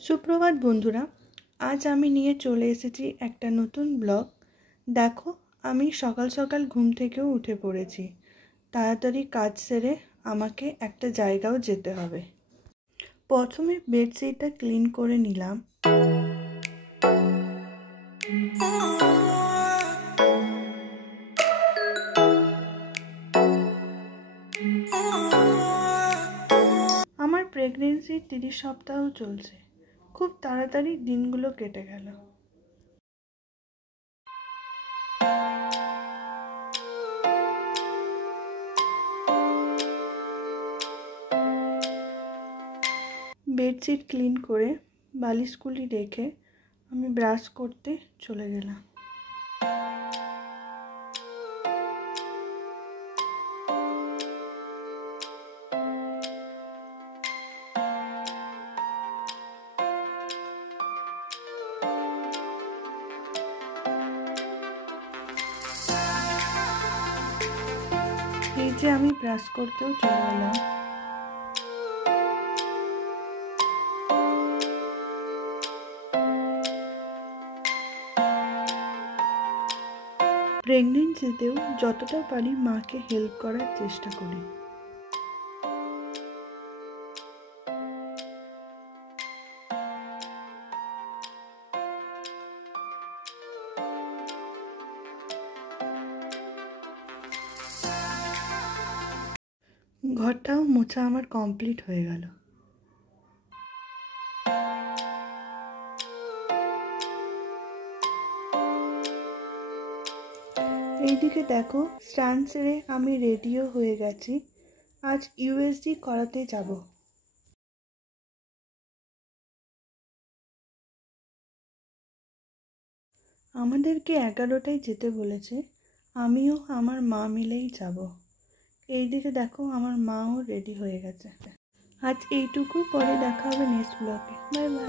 সুপ্রভাত বন্ধুরা, আজ আমি নিয়ে চলে এসেছি একটা নতুন ব্লগ। দেখো, আমি সকাল সকাল ঘুম থেকেও উঠে পড়েছি। তাড়াতাড়ি কাজ সেরে আমাকে একটা জায়গাও যেতে হবে। প্রথমে বেডশিটটা ক্লিন করে নিলাম। আমার প্রেগনেন্সি 30 সপ্তাহ চলছে। খুব তাড়াতাড়ি দিনগুলো কেটে গেল। বেডশিট ক্লিন করে বালিশগুলি রেখে আমি ব্রাশ করতে চলে গেলাম। এই যে আমি ব্রাশ করতেও চলে গেলাম। প্রেগনেন্সিতেও যতটা পারি মাকে হেল্প করার চেষ্টা করি। ঘরটাও মোছা আমার কমপ্লিট হয়ে গেল। এইদিকে দেখো, স্নান সেরে আমি রেডিও হয়ে গেছি। আজ ইউএসজি করাতে যাব। আমাদেরকে 11টায় যেতে বলেছে। আমিও আমার মা মিলেই যাব। এইদিকে দেখো, আমার মাও রেডি হয়ে গেছে। আজ এইটুকু, পরে দেখা হবে নেক্সট ব্লগে। Bye bye.